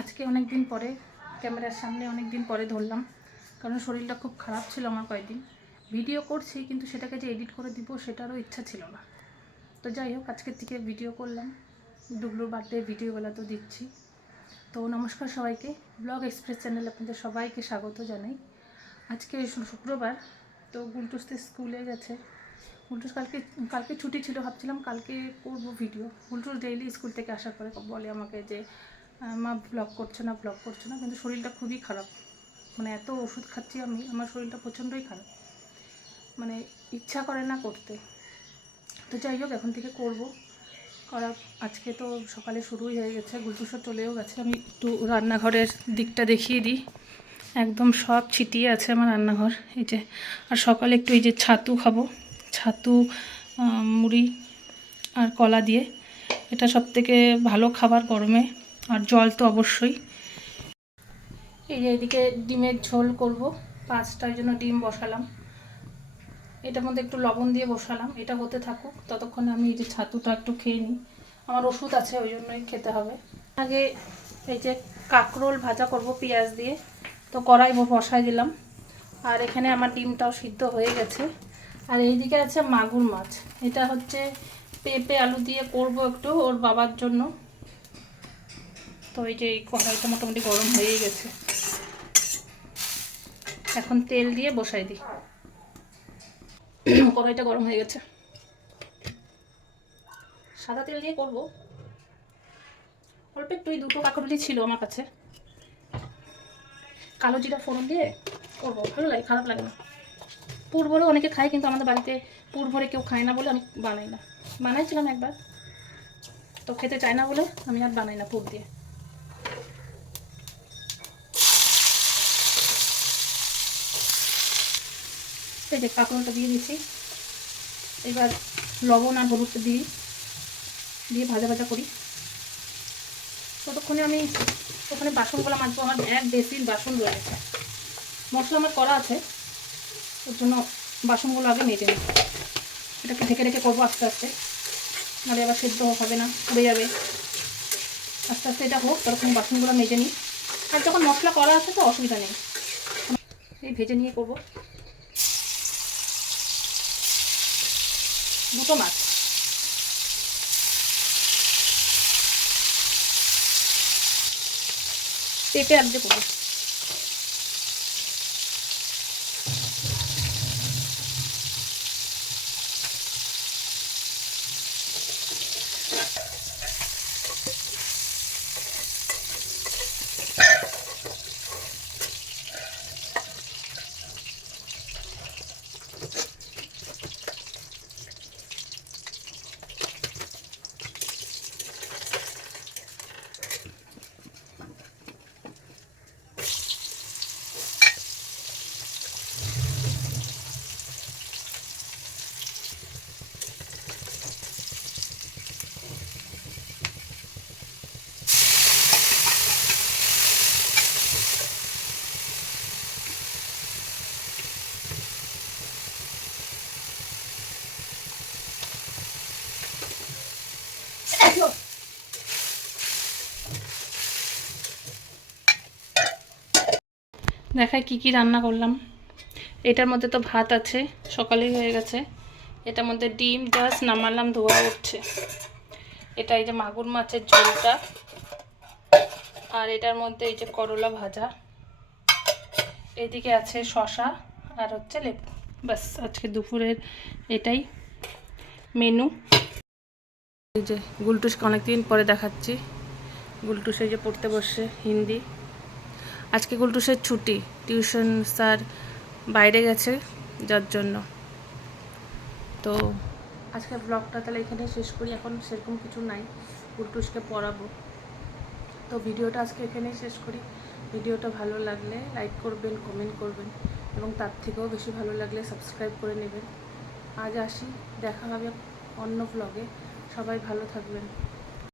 আজকে অনেক দিন পরে ক্যামেরার সামনে অনেক দিন পরে ধরলাম, কারণ শরীরটা খুব খারাপ ছিল আমার কয়েকদিন। ভিডিও করছি কিন্তু সেটাকে যে এডিট করে দিব সেটারও ইচ্ছা ছিল না। তো যাই হোক, আজকের থেকে ভিডিও করলাম। ডুগলুর বার্থডে ভিডিওগুলো তো দিচ্ছি। তো নমস্কার সবাইকে, ব্লগ এক্সপ্রেস চ্যানেলে আপনাদের সবাইকে স্বাগত জানাই। আজকে শুক্রবার, তো গুলটুস স্কুলে গেছে। গুলটুস কালকে ছুটি ছিল, ভাবছিলাম কালকে করব ভিডিও। গুলটুস ডেইলি স্কুল থেকে আসার পরে বলে আমাকে যে মা ব্লগ করছো না, কিন্তু শরীরটা খুবই খারাপ। মানে এত ওষুধ খাচ্ছি আমি, আমার শরীরটা প্রচণ্ডই খারাপ, মানে ইচ্ছা করে না করতে। তো যাই হোক, এখন থেকে করা। আজকে তো সকালে শুরুই হয়ে গেছে, গুলটুসও চলেও গেছে। আমি একটু রান্নাঘরের দিকটা দেখিয়ে দিই। একদম সব ছিটিয়ে আছে আমার রান্নাঘর, এই যে। আর সকালে একটু এই যে ছাতু খাবো, ছাতু মুড়ি আর কলা দিয়ে। এটা সবথেকে ভালো খাবার গরমে। আর জল তো অবশ্যই। এই যে এদিকে ডিমের ঝোল করব, 5টার জন্য ডিম বসালাম। এটার মধ্যে একটু লবণ দিয়ে বসালাম, এটা হতে থাকুক। ততক্ষণে আমি এই যে ছাতুটা একটু খেয়ে নিই, আমার ওষুধ আছে ওই জন্যই খেতে হবে। আগে এই যে কাঁকরোল ভাজা করব পেঁয়াজ দিয়ে, তো কড়াই বসাই দিলাম। আর এখানে আমার ডিমটাও সিদ্ধ হয়ে গেছে। আর এইদিকে আছে মাগুর মাছ, এটা হচ্ছে পেঁপে আলু দিয়ে করব একটু ওর বাবার জন্য। তো এই যে এই কড়াইটা মোটামুটি গরম হয়েই গেছে, এখন তেল দিয়ে বসাই দিই। কড়াইটা গরম হয়ে গেছে, সাদা তেল দিয়ে করব। অল্প একটু, এই দুটো কাঁকরোলই ছিল আমার কাছে। কালো জিরা ফোড়ন দিয়ে করবো, ভালো লাগে, খারাপ লাগে না। পুর ভরে অনেকে খায়, কিন্তু আমাদের বাড়িতে পুর ভরে কেউ খায় না বলে আমি বানাই না। বানাইছিলাম একবার, তো খেতে চায় না বলে আমি আর বানাই না পুর দিয়ে। এই যে কাঁকরোলটা দিয়ে দিচ্ছি, এবার লবণ আর হলুদটা দিয়ে ভাজা ভাজা করি। ততক্ষণে আমি ওখানে বাসনগুলো মাজবো, আমার এক বেসিন বাসন রয়ে গেছে। মশলা আমার করা আছে, ওর জন্য বাসনগুলো আগে মেজে নিই। এটাকে ঢেকে ঢেকে করবো আস্তে আস্তে, নাহলে আবার সেদ্ধ হবে না, পুড়ে যাবে। আস্তে আস্তে এটা হোক, তখন বাসনগুলো মেজে নিই। আর যখন মশলা করা আছে তো অসুবিধা নেই, এই ভেজে নিয়ে করবো। দুটো মাছ, পেঁপে আলু দিয়ে করবো। দেখায় কি কি রান্না করলাম। এটার মধ্যে তো ভাত আছে, সকালেই হয়ে গেছে। এটার মধ্যে ডিম জাস্ট নামালাম, ধোয়া উঠছে। এটা এই যে মাগুর মাছের ঝোলটা, আর এটার মধ্যে এই যে করলা ভাজা। এদিকে আছে শশা আর হচ্ছে লেবু। ব্যাস, আজকে দুপুরের এটাই মেনু। এই যে গুলটুসকে অনেকদিন পরে দেখাচ্ছি। গুলটুস এই যে পড়তে বসছে হিন্দি। আজকে গুলটুসের ছুটি, টিউশন স্যার বাইরে গেছে যার জন্য। তো আজকের ব্লগটা তাহলে এখানে শেষ করি, এখন সেরকম কিছু নাই, গুলটুসকে পড়াবো। তো ভিডিওটা আজকে এখানেই শেষ করি। ভিডিওটা ভালো লাগলে লাইক করবেন, কমেন্ট করবেন, এবং তার থেকেও বেশি ভালো লাগলে সাবস্ক্রাইব করে নেবেন। আজ আসি, দেখা হবে অন্য ব্লগে। সবাই ভালো থাকবেন।